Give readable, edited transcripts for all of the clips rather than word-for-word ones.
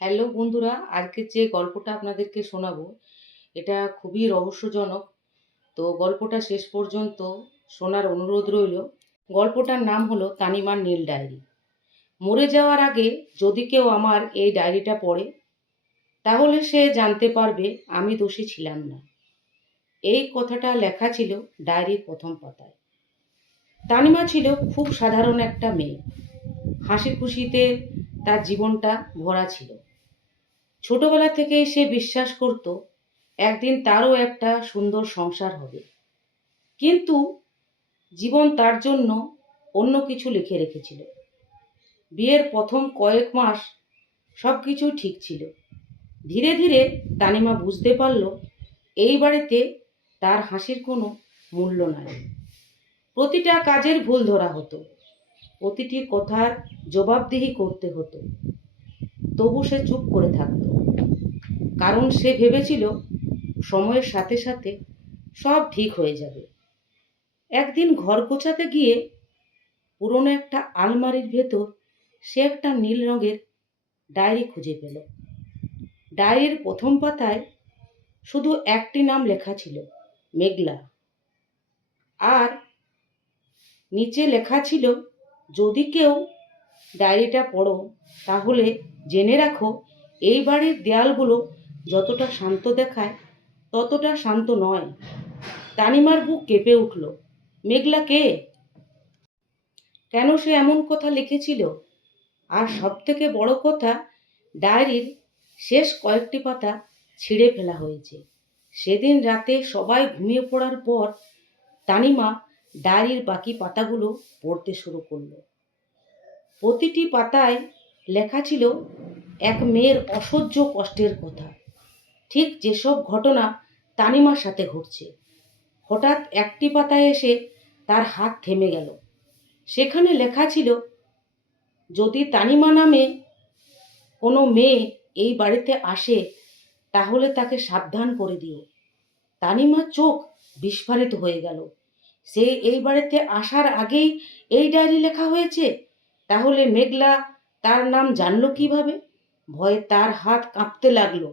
Hello বন্ধুরা, আজকে যে গল্পটা আপনাদেরকে শোনাবো এটা খুবই রহস্যজনক। তো গল্পটা শেষ পর্যন্ত শোনার অনুরোধ রইল। গল্পটার নাম হলো তানিমার নীল ডায়েরি। মরে যাওয়ার আগে যদি কেউ আমার এই ডায়েরিটা পড়ে, তাহলে সে জানতে পারবে আমি দোষী ছিলাম না। এই কথাটা লেখা ছিল ডায়েরির প্রথম পাতায়। তানিমা ছিল খুব সাধারণ একটা মেয়ে। হাসি খুশিতে তার জীবনটা ভরা ছিল। ছোটবেলা থেকেই সে বিশ্বাস করত একদিন তারও একটা সুন্দর সংসার হবে। কিন্তু জীবন তার জন্য অন্য কিছু লিখে রেখেছিল। বিয়ের প্রথম কয়েক মাস সব কিছুই ঠিক ছিল। ধীরে ধীরে তানিমা বুঝতে পারল এই বাড়িতে তার হাসির কোনো মূল্য নাই। প্রতিটা কাজের ভুল ধরা হতো, প্রতিটি কথার জবাবদিহি করতে হতো। তবু সে চুপ করে থাকত, কারণ সে ভেবেছিল সময়ের সাথে সাথে সব ঠিক হয়ে যাবে। একদিন ঘর গোছাতে গিয়ে পুরনো একটা আলমারির ভেতর সে একটা নীল রঙের ডায়েরি খুঁজে পেল। ডায়েরির প্রথম পাতায় শুধু একটি নাম লেখা ছিল, মেঘলা। আর নিচে লেখা ছিল, যদি কেউ ডায়েরিটা পড়ো তাহলে জেনে রাখো এই বাড়ির দেয়ালগুলো যতটা শান্ত দেখায় ততটা শান্ত নয়। তানিমার বুক কেঁপে উঠল। মেঘলা কে? কেন সে এমন কথা লিখেছিল? আর সবথেকে বড় কথা, ডায়েরির শেষ কয়েকটি পাতা ছিঁড়ে ফেলা হয়েছে। সেদিন রাতে সবাই ঘুমিয়ে পড়ার পর তানিমা ডায়েরির বাকি পাতাগুলো পড়তে শুরু করলো। প্রতিটি পাতায় লেখা ছিল এক মেয়ের অসহ্য কষ্টের কথা, ঠিক যেসব ঘটনা তানিমার সাথে ঘটছে। হঠাৎ একটি পাতায় এসে তার হাত থেমে গেল। সেখানে লেখা ছিল, যদি তানিমা নামে কোনো মেয়ে এই বাড়িতে আসে তাহলে তাকে সাবধান করে দিও। তানিমার চোখ বিস্ফারিত হয়ে গেল। সে এই বাড়িতে আসার আগেই এই ডায়েরি লেখা হয়েছে? তাহলে মেঘলা তার নাম জানলো কিভাবে? ভয়ে তার হাত কাঁপতে লাগলো।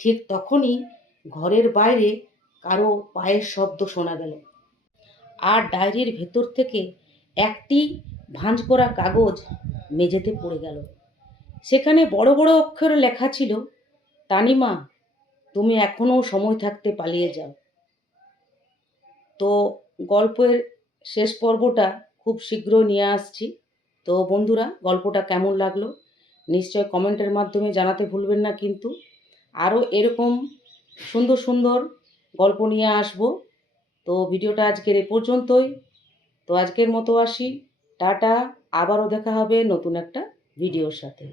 ঠিক তখনই ঘরের বাইরে কারো পায়ের শব্দ শোনা গেল, আর ডায়েরির ভেতর থেকে একটি ভাঁজ করা কাগজ মেঝেতে পড়ে গেল। সেখানে বড় বড় অক্ষরে লেখা ছিল, তানিমা, তুমি এখনো সময় থাকতে পালিয়ে যাও। তো গল্পের শেষ পর্বটা খুব শীঘ্রই নিয়ে আসছি। তো বন্ধুরা, গল্পটা কেমন লাগলো নিশ্চয় কমেন্টের মাধ্যমে জানাতে ভুলবেন না। কিন্তু আরও এরকম সুন্দর সুন্দর গল্প নিয়ে আসব। তো ভিডিওটা আজকের এ পর্যন্তই। তো আজকের মতো আসি, টাটা। আবারও দেখা হবে নতুন একটা ভিডিওর সাথে।